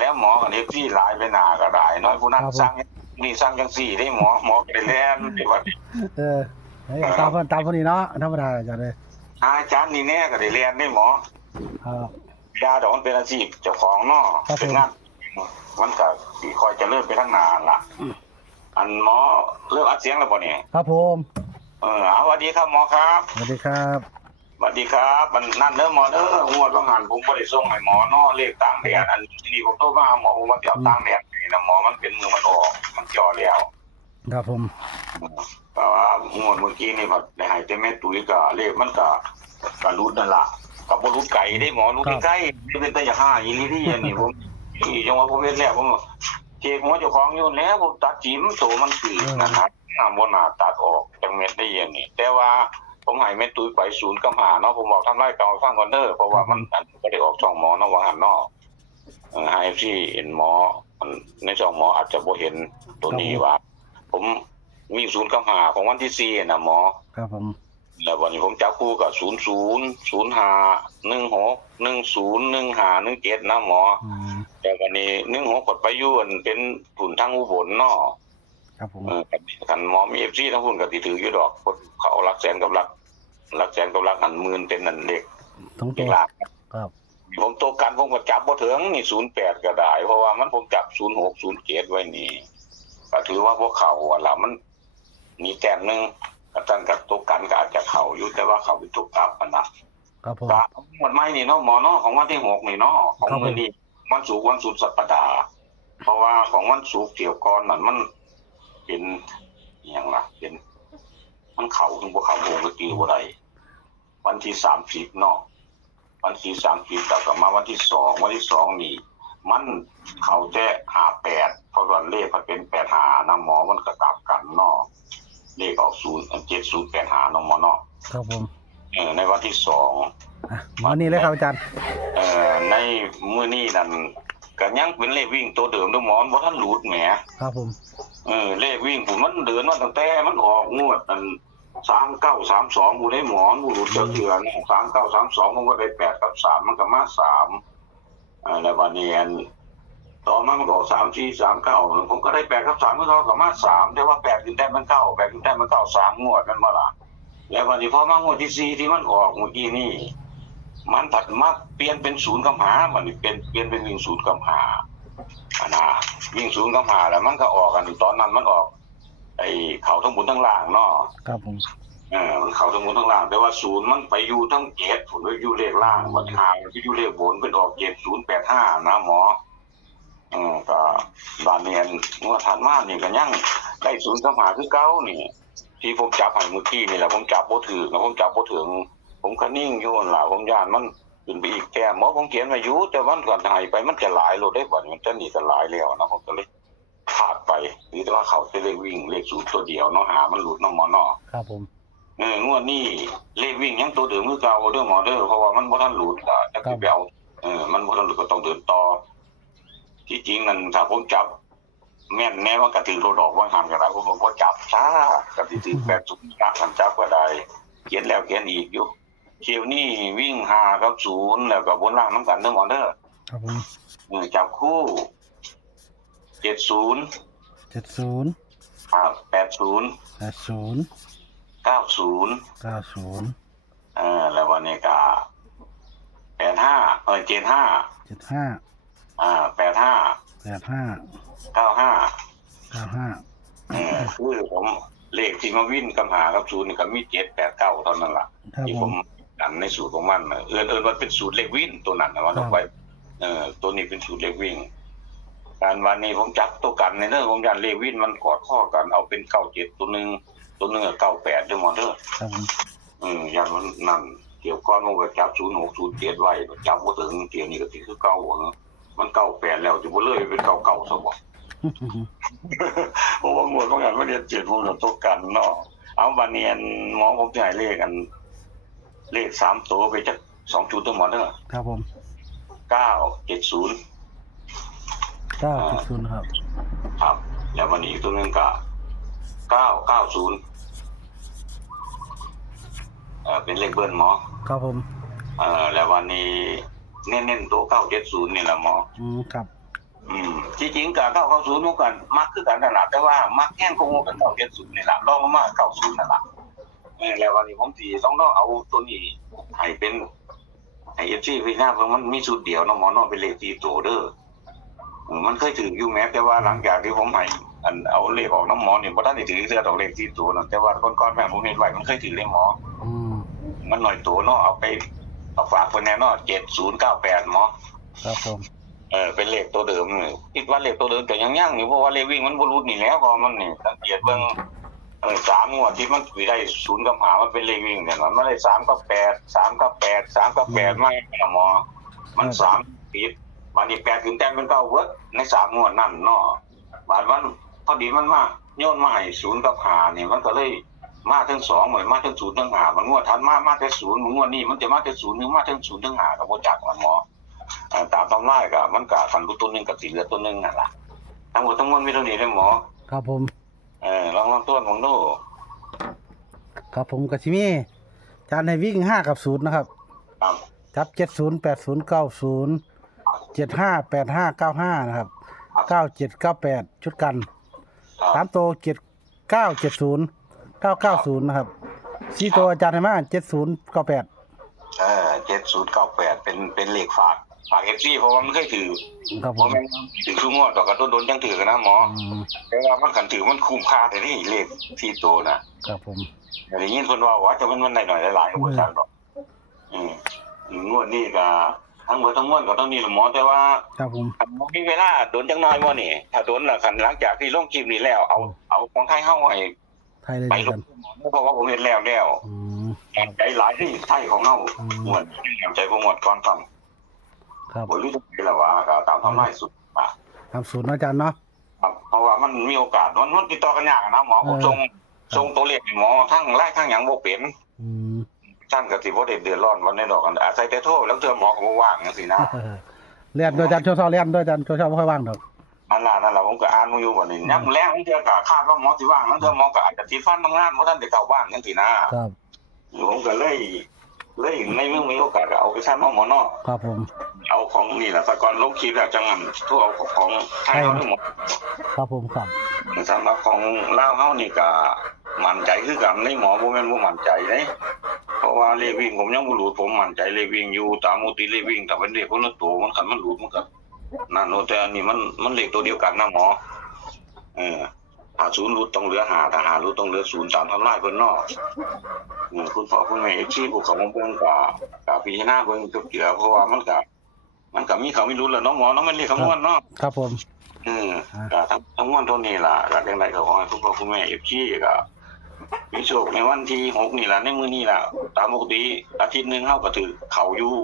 แล้วหมอกับเอฟซีหลายไปหนาก็ได้น้อยผู้นั้นสั่งนี่สั่งจังสี่ได้หมอไปแล่นไปว่าตามคนนี้เนาะธรรมดาอาจารย์เลยอาจารย์นี่แน่ก็ได้แล่นได้หมอครับยาดอกมันเป็นอาชีพเจ้าของเนาะเป็นงานมันก็สิคอยจะเริ่มไปทางหน้าล่ะอันหมอเริ่มอัดเสียงแล้วบ่เนี่ยครับผมสวัสดีครับหมอครับสวัสดีครับสวัสดีครับมันนั่นเด้อหมอเด้องวดบางหันผมบ่ได้ส่งให้หมอเนาะเลขต่างแดนอันนี้ผมโทรมาหมอผมว่าเดี๋ยวต่างแดนนี่นะหมอมันเป็นมือมันออกมันจ่อแล้วครับผมเพราะว่างวดเมื่อกี้นี่ครับได้ให้แต่แม่ตุ้ยก็เลขมันก็รุดนั่นล่ะก็บ่รุดไกลได้หมอรุดใกล้ๆเป็นแต่อย่าห้าอีหลีที่อันนี้ผมจังว่าผมเฮ็ดแล้วผมเช็คหัวเจ้าของอยู่แล้วผมตัดจิ้มโตมันคือนะครับบ่น่าตัดออกจังเม็ดได้อย่างนี้แต่ว่าผมให้แม่ตุ้ยไป0กับ5เนาะผมบอกทำรายการฟังก่อนเด้อเพราะว่ามันบ่ได้ออกช่องหมอเนาะว่าหั่นเนาะFC เห็นหมอในช่องหมออาจจะบ่เห็นตัวนี้ว่าผมมี0กับ5ของวันที่4น่ะหมอครับผมแล้ววันนี้ผมจับคู่กับ00 05 16 10 15 17นะหมอแต่วันนี้16กดไปอยู่เป็นทุนทางอุบลเนาะครับผมคันหมอมี FC ทั้งหุ้นก็สิถืออยู่ดอกเขาหลักแสนกับหลักแสนกับหลักหมื่นเป็นนั่นเล็กทั้งตัวครับผมโตกันผมก็จับบ่ถึงนี่08ก็ได้เพราะว่ามันผมจับ06 07ไว้นี่ก็ถือว่าพวกเขาล่ะมันมีแต้มนึงอาจารย์กับตัวกันก็อาจจะเข้าอยู่แต่ว่าเขาเป็นตัวกลับมันนะครับผมหมดไม้นี่เนาะหมอเนาะของวันที่6นี่เนาะของมื้อนี้วันศุกร์วันสุดสัปดาห์เพราะว่าของวันศุกร์เกี่ยวก่อนนั่นมันเป็นอีหยังล่ะเป็นมันเข้าถึงบ่เข้าโมงก็ตีบ่ได้วันที่30เนาะวันที่30แล้วก็มาวันที่2นี่มันเข้าแต่58เพราะว่าเลขมันเป็น85นะหมอมันก็กลับกันเนาะเลขออก7085น้องหมอเนาะครับผมในวันที่2วันนี้เลยครับอาจารย์ในมื้อนี้นั่นก็ยังเป็นเลขวิ่งตัวเดิมเด้อหมอบ่ทันหลุดแหมครับผมเลขวิ่งผมมันเดินมาตั้งแต่มันออกงวดอัน3932ผู้ได้หมอผู้หลุดเทื่อ3932มันก็ได้8กับ3มันก็มา3แล้ววันนี้ต่อมามันก็3439ผมก็ได้8กับ3มันก็มา3แต่ว่า8ขึ้นแต้มมัน9 8ขึ้นแต้มมัน9 3งวดนั่นบ่ล่ะแล้ววันนี้พอมางวดที่4ที่มันออกเมื่อกี้นี่มันถัดมาเปลี่ยนเป็น0กับ5มันเปลี่ยนเป็นวิ่ง0กับ5นะวิ่ง0กับ5แล้วมันก็ออกกันตอนนั้นมันออกไอ้เขาทั้งบนทั้งล่างเนาะครับผมมันเขาทั้งบนทั้งล่างแต่ว่า0มันไปอยู่ทั้ง7ผมอยู่เลขล่างมันหางที่อยู่เลขบนเป็นออก7085นะหมอก็บานเนียนงวดถัดมานี่ก็ยังได้0กับ5คือเก่านี่ที่ผมจับให้เมื่อกี้นี่แหละผมจับบ่ถึงนะผมจับบ่ถึงผมก็นิ่งอยู่นั่นล่ะผมย่านมันขึ้นไปอีกแต้มหมอผมเขียนไว้อยู่แต่มันก็ให้ไปมันจะหลายโลดได้บ่มันจะนี่ก็หลายแล้วนะผมก็เลยพลาดไปหรือว่าเขาจะเลขวิ่งเลข0ตัวเดียวเนาะหามันหลุดเนาะหมอเนาะครับผมงวดนี้เลขวิ่งยังตัวเดิมคือเก่าเด้อหมอเด้อเพราะว่ามันบ่ทันหลุดก็จะไปเอามันบ่ทันหลุดก็ต้องเดินต่อที่จริงนั่นถ้าผมจับแม่นแน่ว่ากระถือโลดอกว่าหันก็ได้ผมบ่จับช้ากระถือ80กันจับก็ได้เขียนแล้วเขียนอีกอยู่เที่ยวนี้วิ่ง5กับ0แล้วก็บนล่างนำกันเด้อหมอเด้อครับผมจับคู่70ครับ80 90แล้ววันนี้ก็8575 85 95คือผมเลขที่มาวิ่งกับ5กับ0นี่ก็มี7 8 9เท่านั้นล่ะที่ผมดันในสูตรของมันมันเป็นสูตรเลขวิ่งตัวนั้นนะว่าต้องไปตัวนี้เป็นสูตรเลขวิ่งการวันนี้ผมจับตัวกันในเรื่องผมยันเลขวิ่งมันกอดข้อกันเอาเป็น97ตัวนึงก็98ด้วยหมดเด้ออย่างนั้นเกี่ยวก้อนมันก็จับ0607ไว้จับบ่ถึงเที่ยวนี้ก็สิคือเก่ามัน98แล้วสิบ่เลยเป็น99ซะบ่เพราะว่างวดของกันมันเรียน7ผมก็ตกกันเนาะเอาบัดนี้หมอผมสิให้เลขกันเลข3ตัวไปจัก2จุดตัวหมดเด้อครับผม970ครับแล้ววันนี้อีกตัวนึงก็990เป็นเลขเบิ้ลหมอครับผมแล้ววันนี้เน้นๆตัว970นี่แหละหมอครับ ที่จริงกับ990มันกันมักคือกันนั่นแหละแต่ว่ามักแห้งคงกัน970นี่แหละลองมา90นั่นแหละแล้ววันนี้ผมสีต้องเอาตัวนี้ให้เป็นไอ้ที่พี่หน้าเพราะมันมีสูตรเดียวเนาะหมอเนาะเป็นเลขที่ตัวเด้อมันเคยถืออยู่แม้แต่ว่าหลังจากที่ผมให้อันเอาเลขออกน้ำหมอเนี่ยบ่ทันได้ถือเสื้อดอกเลขที่ตัวนะแต่ว่าก่อนๆแม่ผมเห็นไว้มันเคยถือเลขหมอ อืม มันหน่อยตัวเนาะเอาไปเอาฝากคนแน่เนาะ7098หมอ ครับผม เป็นเลขตัวเดิมนี่คิดว่าเลขตัวเดิมแต่ยังยั่งอยู่เพราะว่าเลขวิ่งมันบ่รุดนี่แล้วก็มันนี่สังเกตเบิ่ง3งวดที่มันสิได้0กับ5มันเป็นเลขวิ่งเนี่ยมันได้3กับ8 3กับ8 3กับ8มาหมอมัน3ปิดบัดนี้8ถึงแต้มเป็น9เบิดใน3งวดนั่นเนาะบาดมันพอดีมันมาโยนมาให้0กับ5นี่มันก็เลยมาถึง2เหมือนมาถึง0ถึง5มันงวดทันมาแต่0งวดนี้มันจะมาแต่0ถึงมาถึง0ถึง5ก็บ่จักมันหมอตามตำราก็มันก็คันรู้ตัวนึงก็สิเหลือตัวนึงนั่นล่ะทั้งหมดทั้งมวลมีเท่านี้เด้อหมอ ครับผม ลองต้นของดู ครับผมก็สิมีจานให้วิ่ง5กับ0นะครับ ครับ จับ70 80 90 75 85 95นะครับ97 98ชุดกัน3ตัว79 70 990นะครับ4ตัวอาจารย์ให้มา70 98 7098เป็นเลขฝาก FC เพราะว่ามันเคยถือ ครับผ บ่ ม แม่นถือทุกงวดดอกก็โดนๆจังถือกันนะหมอ อืม แต่ว่ามันกันถือมันคุ้มค่าแต่นี่เลขที่โตน่ะ ครับผม ได้ยินเพิ่นว่าจะมันได้หน่อยหลายๆก็บ่ซักดอกอืงวดนี้ก็ทั้งหมดทั้งมวลก็ต้องนี่ล่ะหมอแต่ว่า ครับผม มีเวลาโดนจังน้อยบ่นี่ถ้าโดนแล้วคันหลังจากที่ลงคลิปนี้แล้วเอาของไทยเฮาให้ ไทยเลย ไป ดี ล กั ง น เพราะว่าผมเห็นแล้ว อืม ใจหลายที่ไทยของเฮาหมวดใจบ่หมวดก่อนฟัง ครับ บ่รู้จักแล้วว่าก็ตามทำนายสุดป่ะ ทำศูนย์อาจารย์เนาะ ครับเพราะว่ามันมีโอกาสมันติดต่อกันยากนะหมอผมส่งตัวเลขให้หมอทั้งไล่ทั้งหยังบ่เป็น อืม ท่านก็สิบ่ได้เดือดร้อนวันนี้ดอกกันอาศัยแต่โทรแล้วเทื่อหมอก็บ่ว่างจังซี่นะ เรียนโดยอาจารย์โชว์เช้าเรียนโดยอาจารย์โชว์เช้าบ่ค่อยว่างดอก นั่นล่ะผมก็อ่านอยู่บ่นี่ยามแลงเทื่อก็คาดว่าหมอสิว่างแล้วเทื่อหมอก็อาจจะติดฟันทำงานบ่ทันได้เข้าบ้านจังซี่นะครับ ผมก็เลยในเมื่อมีโอกาสก็เอาไปซั่นหมอเนาะ ครับผม เอาของนี่ล่ะแต่ก่อนลงคลิปแล้วจังนั้นโทรเอาของไทยเฮาทั้งหมด ครับผมครับ สำหรับของลาวเฮานี่ก็มั่นใจคือกันในหมอบ่แม่นบ่มั่นใจเด้เพราะว่าเลขวิ่งผมยังบ่รู้ผมมั่นใจเลขวิ่งอยู่ตามปกติเลขวิ่งแต่เป็นเลขคนละตัวมันคันมันหลุดมันก็นั่นโนแต่อันนี้มันเลขตัวเดียวกันนะหมอถ้า0หลุดต้องเหลือ5ถ้า5หลุดต้องเหลือ0ตามทำลายเพิ่นเนาะคุณพ่อคุณแม่ FC พวกเขามาเบิ่งก็พิจารณาเบิ่งทุกเทื่อเพราะว่ามันก็มีเขาไม่รู้แล้วเนาะหมอเนาะมันเลขคำนวณเนาะ ครับผม ก็ทั้งมวลตัวนี้ล่ะก็จังไดก็ขอให้ทุกพ่อคุณแม่ FC ก็มีโชคในวันที่6นี่ล่ะในมื้อนี้ล่ะตามปกติอาทิตย์นึงเฮาก็ถือเขาอยู่